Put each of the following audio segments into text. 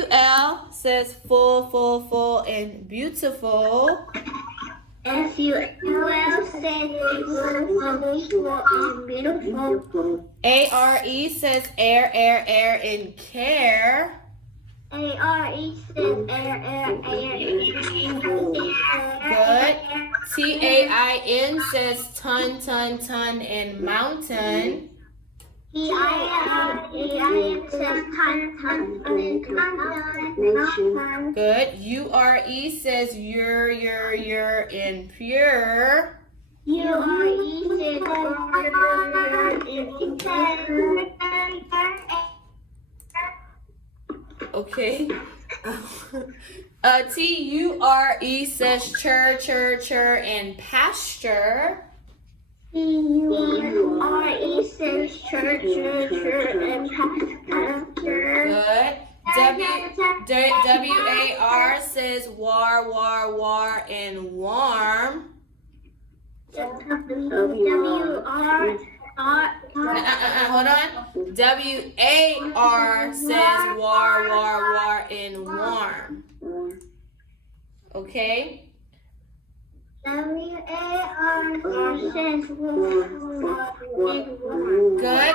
FUL says full, full, full, and beautiful. FUL says full and beautiful. ARE says air, air, air, and care. ARE says air, air, air, and Good. TAIN says ton, ton, ton, and mountain. TIAN says ton, ton, and mountain. Good. URE says your, and pure. URE says and Okay. TURE says chur, chur, chur, and pasture. TURE says chur, chur, chur, and pasture. Good. WAR says war, war, war, and warm. Hold on. WAR says war, war, war, and warm. Okay. WAR says war, Good.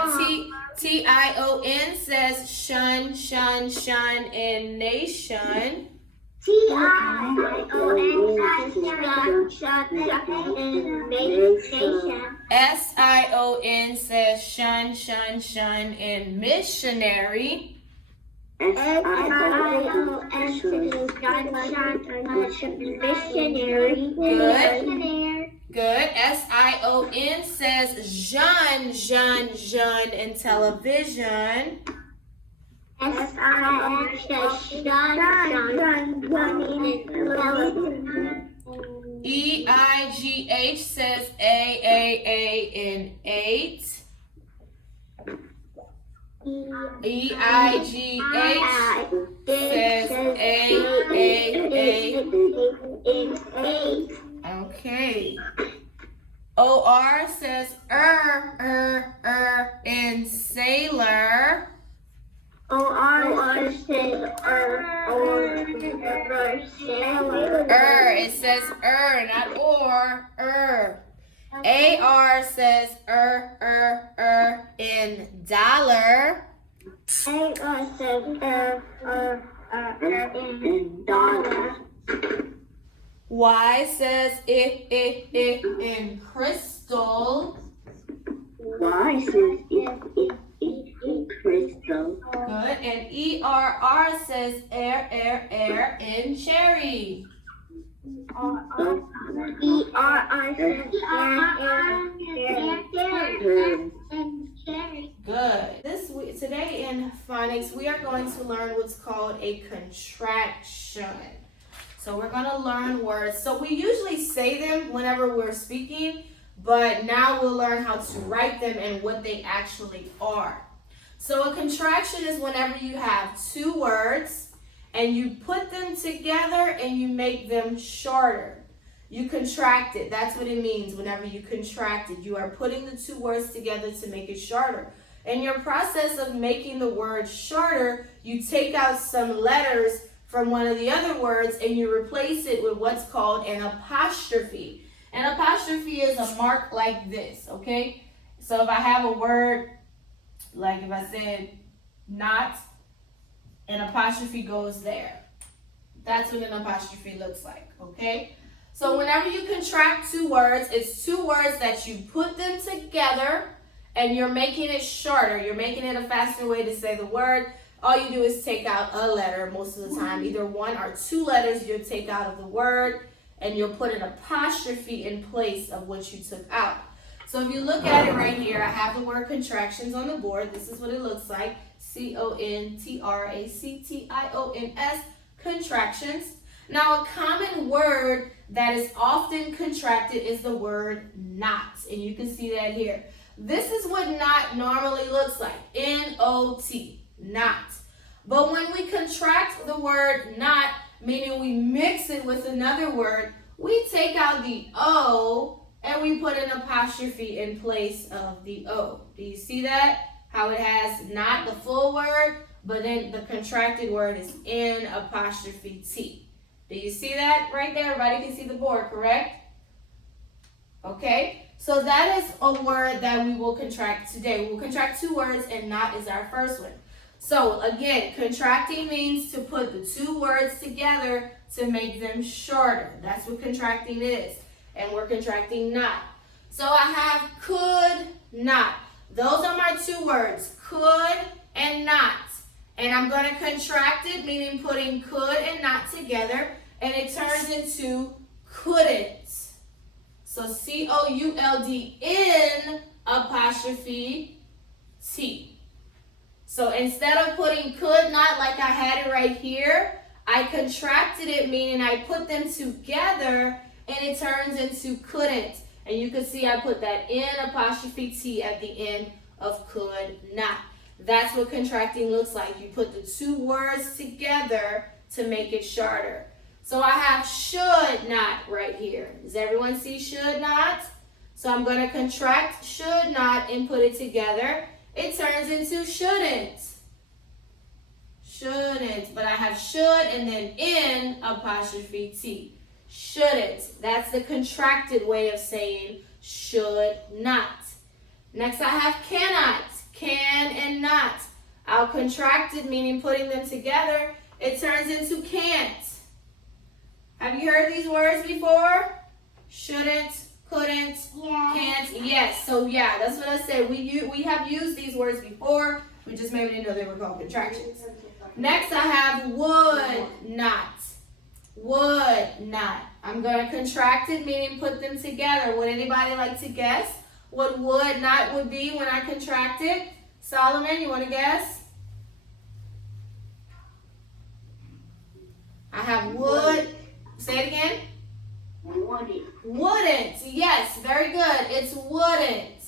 TION says shun, shun, shun, and nation. TION says shun, and nation. SION says shun, shun, shun, and missionary. SION says shun, shun, missionary. Good. SION says Jean, Jean, Jean, and television. SION says shun, shun, and television. EIGH says A, and 8. EIGH says A, Okay. OR says and sailor. OR says sailor. It says not or. AR says in dollar. AR says in dollar. Y says if in crystal. Y says if in crystal. Good. And ERR says air in cherry. ERR says air in cherry. Good. Today in phonics, we are going to learn what's called a contraction. So we're going to learn words. So we usually say them whenever we're speaking, but now we'll learn how to write them and what they actually are. So a contraction is whenever you have two words and you put them together and you make them shorter. You contract it. That's what it means whenever you contract it. You are putting the two words together to make it shorter. In your process of making the word shorter, you take out some letters from one of the other words and you replace it with what's called an apostrophe. An apostrophe is a mark like this, okay? So if I have a word, like if I said not, an apostrophe goes there. That's what an apostrophe looks like, okay? So whenever you contract two words, it's two words that you put them together and you're making it shorter. You're making it a faster way to say the word. All you do is take out a letter most of the time. Either one or two letters you'll take out of the word and you'll put an apostrophe in place of what you took out. So if you look at it right here, I have the word contractions on the board. This is what it looks like. CONTRACTIONS, contractions. Now a common word that is often contracted is the word not. And you can see that here. This is what not normally looks like. N-O-T. Not. But when we contract the word not, meaning we mix it with another word, we take out the O and we put an apostrophe in place of the O. Do you see that? How it has not the full word, but then the contracted word is N apostrophe T. Do you see that right there? Everybody can see the board, correct? Okay, so that is a word that we will contract today. We will contract 2 words, and not is our first one. So again, contracting means to put the 2 words together to make them shorter. That's what contracting is. And we're contracting not. So I have could not. Those are my 2 words, could and not. And I'm going to contract it, meaning putting could and not together, and it turns into couldn't. So COULDN apostrophe T. So instead of putting could not like I had it right here, I contracted it, meaning I put them together, and it turns into couldn't. And you can see I put that N apostrophe T at the end of could not. That's what contracting looks like. You put the 2 words together to make it shorter. So I have should not right here. Does everyone see should not? So I'm going to contract should not and put it together. It turns into shouldn't. Shouldn't. But I have should and then N apostrophe T. Shouldn't. That's the contracted way of saying should not. Next I have cannot. Can and not. I'll contract it, meaning putting them together. It turns into can't. Have you heard these words before? Shouldn't, couldn't, can't. Yes. So yeah, that's what I said. We have used these words before. We just maybe didn't know they were called contractions. Next I have would not. Would not. I'm going to contract it, meaning put them together. Would anybody like to guess what would not would be when I contract it? Solomon, you want to guess? I have would. Say it again. Wouldn't. Yes, very good. It's wouldn't.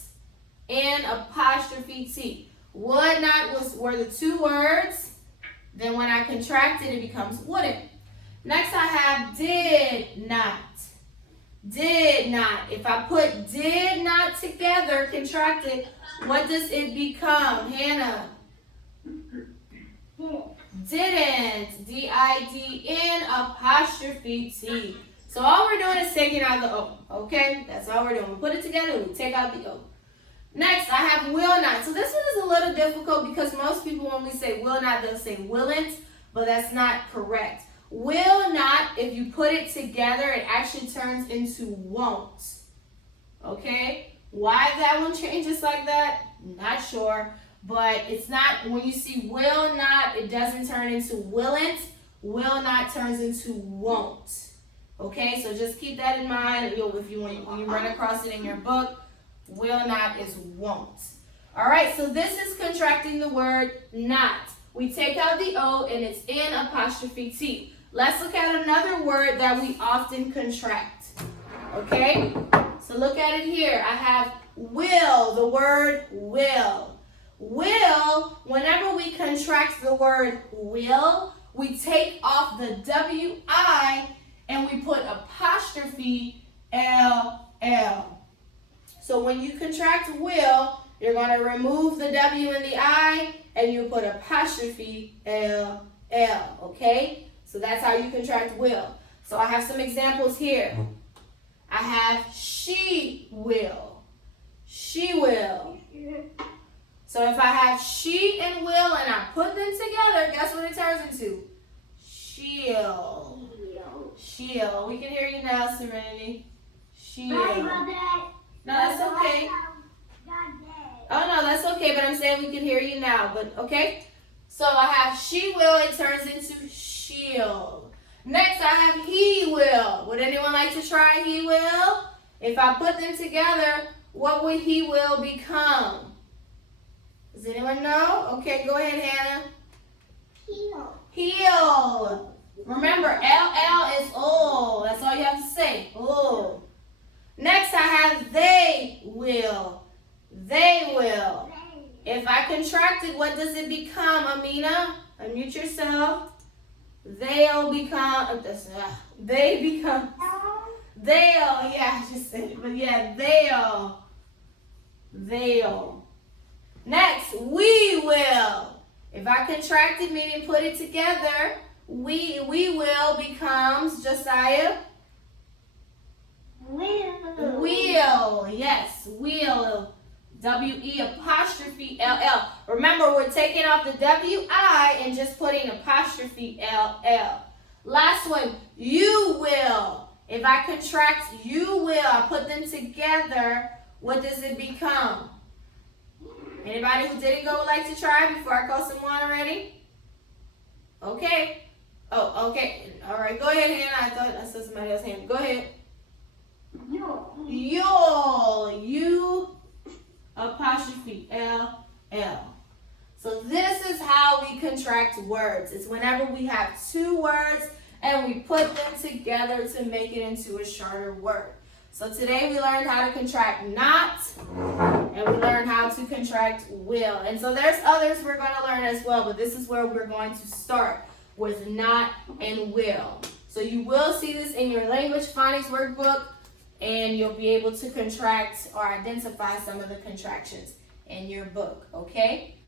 N apostrophe T. Would not were the 2 words. Then when I contract it, it becomes wouldn't. Next I have did not. Did not. If I put did not together, contracted, what does it become? Hannah? Didn't. D-I-D-N apostrophe T. So all we're doing is taking out the O. Okay? That's all we're doing. We put it together, we take out the O. Next, I have will not. So this one is a little difficult because most people, when we say will not, they'll say willn't, but that's not correct. Will not, if you put it together, it actually turns into won't. Okay? Why that one changes like that? Not sure. But it's not, when you see will not, it doesn't turn into willn't. Will not turns into won't. Okay? So just keep that in mind. When you run across it in your book, will not is won't. All right, so this is contracting the word not. We take out the O and it's N apostrophe T. Let's look at another word that we often contract. Okay? So look at it here. I have will, the word will. Will, whenever we contract the word will, we take off the W-I and we put apostrophe L-L. So when you contract will, you're going to remove the W and the I and you put apostrophe L-L, okay? So that's how you contract will. So I have some examples here. I have she will. She will. So if I have she and will and I put them together, guess what it turns into? She'll. She'll. We can hear you now, Serenity. She'll. No, that's okay. Oh, no, that's okay, but I'm saying we can hear you now, but okay? So I have she will, it turns into she'll. Next, I have he will. Would anyone like to try he will? If I put them together, what would he will become? Does anyone know? Okay, go ahead, Hannah. Heel. Heel. Remember, L-L is oh. That's all you have to say. Oh. Next, I have they will. They will. If I contract it, what does it become, Amina? Unmute yourself. They'll become, they become, they'll, yeah, I just said it, but yeah, they'll. Next, we will. If I contracted, meaning put it together, we will becomes, Josiah? Will. Yes, will. W-E''LL. Remember, we're taking off the W-I and just putting apostrophe L-L. Last one, you will. If I contract you will, I put them together, what does it become? Anybody who didn't go would like to try before I call someone already? Okay. Oh, okay. All right, go ahead, Hannah. I thought I saw somebody else's hand. Go ahead. You'll. You apostrophe L-L. So this is how we contract words. It's whenever we have two words and we put them together to make it into a shorter word. So today we learned how to contract not, and we learned how to contract will. And so there's others we're going to learn as well, but this is where we're going to start with not and will. So you will see this in your language phonics workbook, and you'll be able to contract or identify some of the contractions in your book, okay?